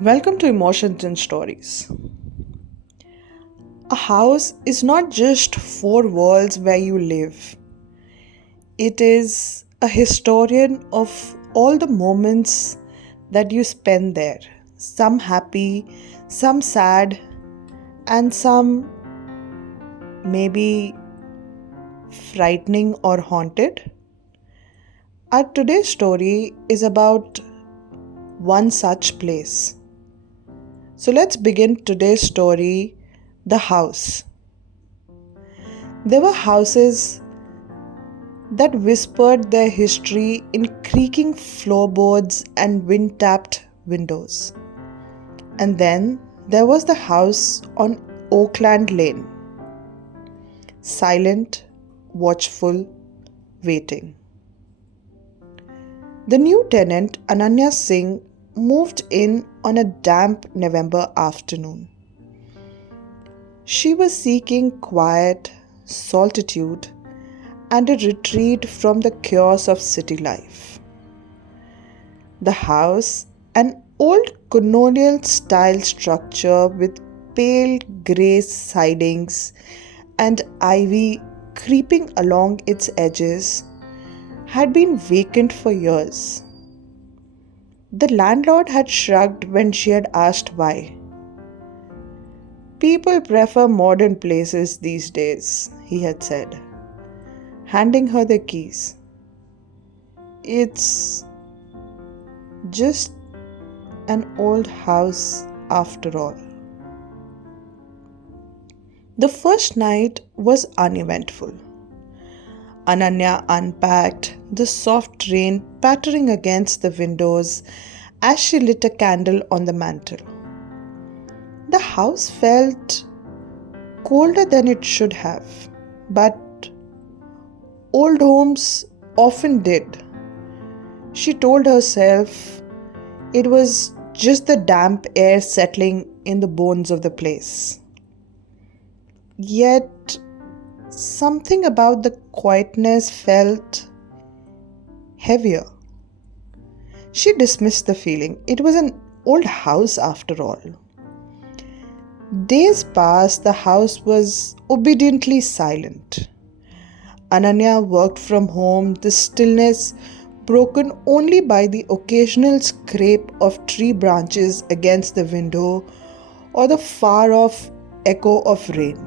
Welcome to Emotions and Stories. A house is not just four walls where you live, it is a historian of all the moments that you spend there. Some happy, some sad, and some maybe frightening or haunted. Our today's story is about one such place. So let's begin today's story, The House. There were houses that whispered their history in creaking floorboards and wind-tapped windows. And then there was the house on Oakland Lane. Silent, watchful, waiting. The new tenant, Ananya Singh, moved in on a damp November afternoon. She was seeking quiet, solitude, and a retreat from the chaos of city life. The house, an old colonial style structure with pale grey sidings and ivy creeping along its edges, had been vacant for years. The landlord had shrugged when she had asked why. People prefer modern places these days, he had said, handing her the keys. It's just an old house after all. The first night was uneventful. Ananya unpacked, the soft rain pattering against the windows as she lit a candle on the mantel. The house felt colder than it should have, but old homes often did. She told herself it was just the damp air settling in the bones of the place. Yet, something about the quietness felt heavier. She dismissed the feeling. It was an old house after all. Days passed, the house was obediently silent. Ananya worked from home, the stillness broken only by the occasional scrape of tree branches against the window or the far-off echo of rain.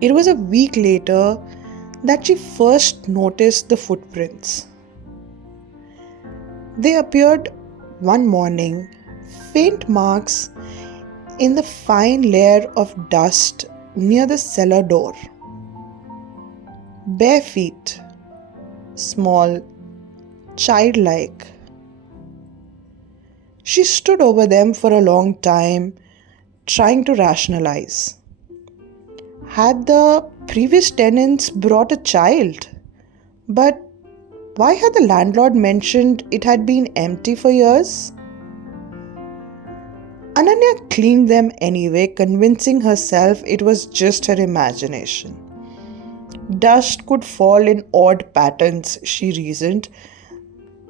It was a week later that she first noticed the footprints. They appeared one morning, faint marks in the fine layer of dust near the cellar door. Bare feet, small, childlike. She stood over them for a long time, trying to rationalize. Had the previous tenants brought a child? But why had the landlord mentioned it had been empty for years? Ananya cleaned them anyway, convincing herself it was just her imagination. Dust could fall in odd patterns, she reasoned.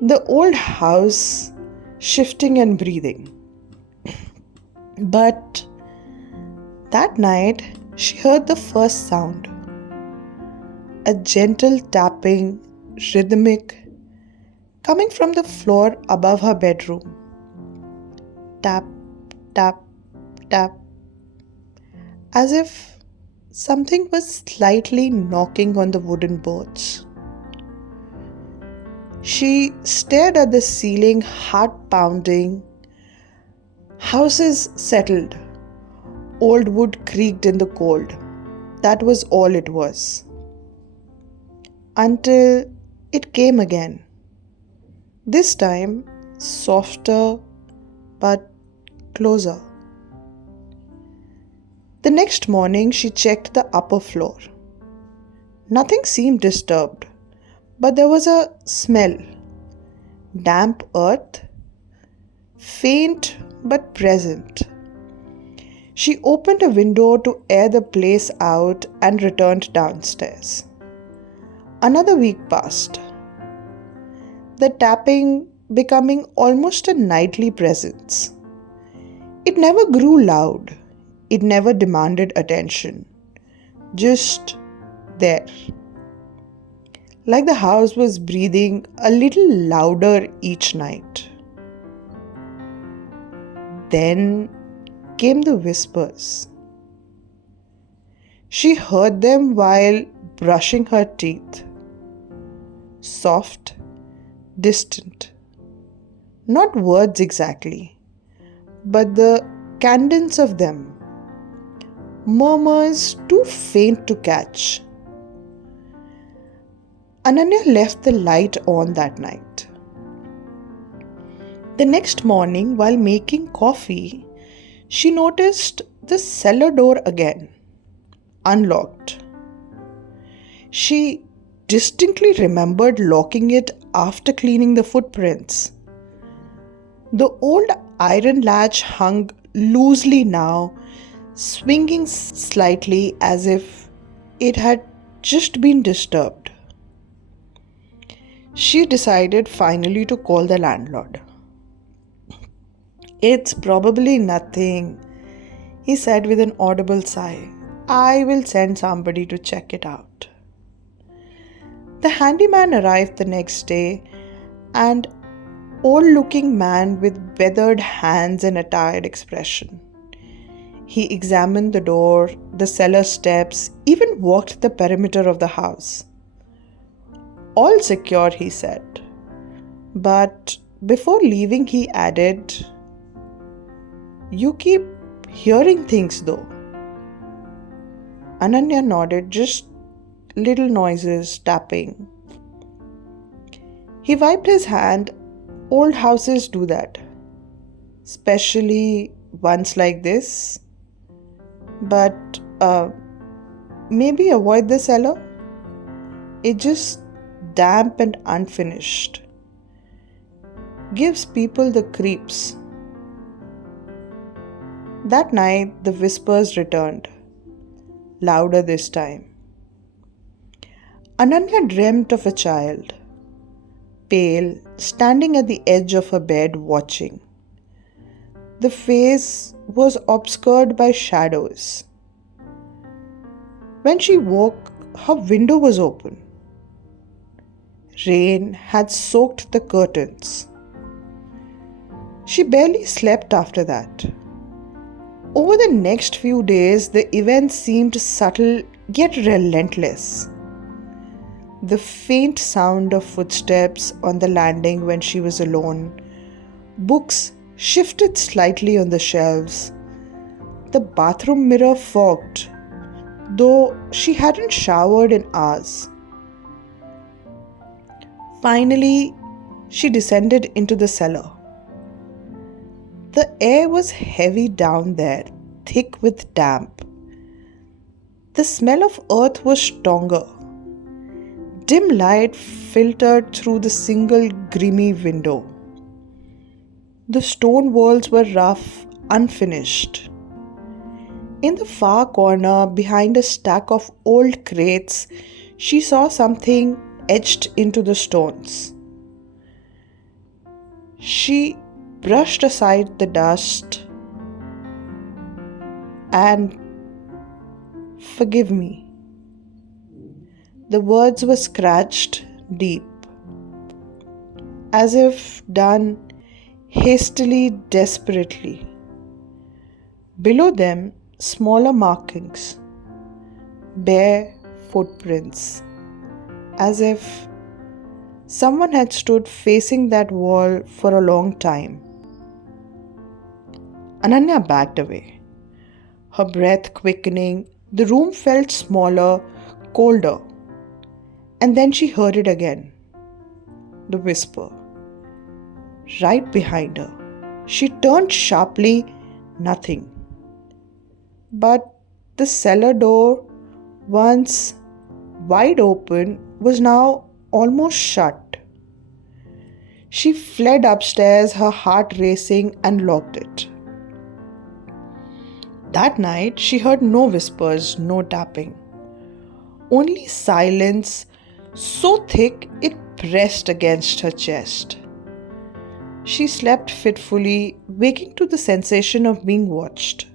The old house shifting and breathing. But that night, she heard the first sound. A gentle tapping, rhythmic, coming from the floor above her bedroom. Tap, tap, tap. As if something was slightly knocking on the wooden boards. She stared at the ceiling, heart pounding. Houses settled. Old wood creaked in the cold. That was all it was. Until it came again. This time, softer but closer. The next morning, she checked the upper floor. Nothing seemed disturbed, but there was a smell. Damp earth, faint but present. She opened a window to air the place out and returned downstairs. Another week passed. The tapping becoming almost a nightly presence. It never grew loud, it never demanded attention, just there. Like the house was breathing a little louder each night. Then came the whispers. She heard them while brushing her teeth. Soft, distant. Not words exactly, but the cadence of them. Murmurs too faint to catch. Ananya left the light on that night. The next morning, while making coffee, she noticed the cellar door again, unlocked. She distinctly remembered locking it after cleaning the footprints. The old iron latch hung loosely now, swinging slightly as if it had just been disturbed. She decided finally to call the landlord. "It's probably nothing," he said with an audible sigh. "I will send somebody to check it out." The handyman arrived the next day, an old-looking man with weathered hands and a tired expression. He examined the door, the cellar steps, even walked the perimeter of the house. "All secure," he said. But before leaving, he added, "You keep hearing things though." Ananya nodded, "Just little noises, tapping." He wiped his hand. "Old houses do that, especially ones like this. But maybe avoid the cellar. It's just damp and unfinished. Gives people the creeps." That night, the whispers returned, louder this time. Ananya dreamt of a child, pale, standing at the edge of her bed watching. The face was obscured by shadows. When she woke, her window was open. Rain had soaked the curtains. She barely slept after that. Over the next few days, the events seemed subtle yet relentless. The faint sound of footsteps on the landing when she was alone. Books shifted slightly on the shelves. The bathroom mirror fogged, though she hadn't showered in hours. Finally, she descended into the cellar. The air was heavy down there, thick with damp. The smell of earth was stronger. Dim light filtered through the single grimy window. The stone walls were rough, unfinished. In the far corner, behind a stack of old crates, she saw something etched into the stones. She brushed aside the dust and "Forgive me." The words were scratched deep, as if done hastily, desperately. Below them, smaller markings, bare footprints, as if someone had stood facing that wall for a long time. Ananya backed away, her breath quickening. The room felt smaller, colder. And then she heard it again. The whisper. Right behind her. She turned sharply. Nothing. But the cellar door, once wide open, was now almost shut. She fled upstairs, her heart racing, and locked it. That night, she heard no whispers, no tapping. Only silence, so thick it pressed against her chest. She slept fitfully, waking to the sensation of being watched.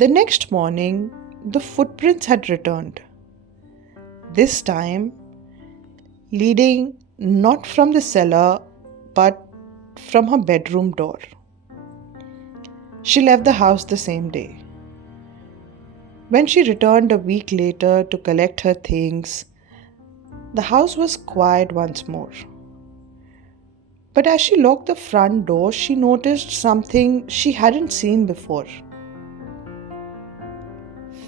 The next morning, the footprints had returned, this time leading not from the cellar but from her bedroom door. She left the house the same day. When she returned a week later to collect her things, the house was quiet once more. But as she locked the front door, she noticed something she hadn't seen before.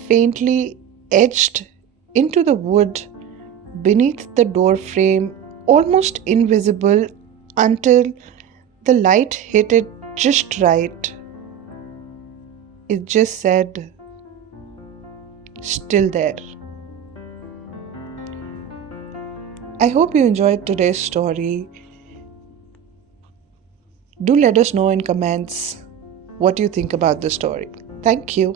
Faintly etched into the wood beneath the door frame, almost invisible until the light hit it just right, it just said, "Still there." I hope you enjoyed today's story. Do let us know in comments what you think about the story. Thank you.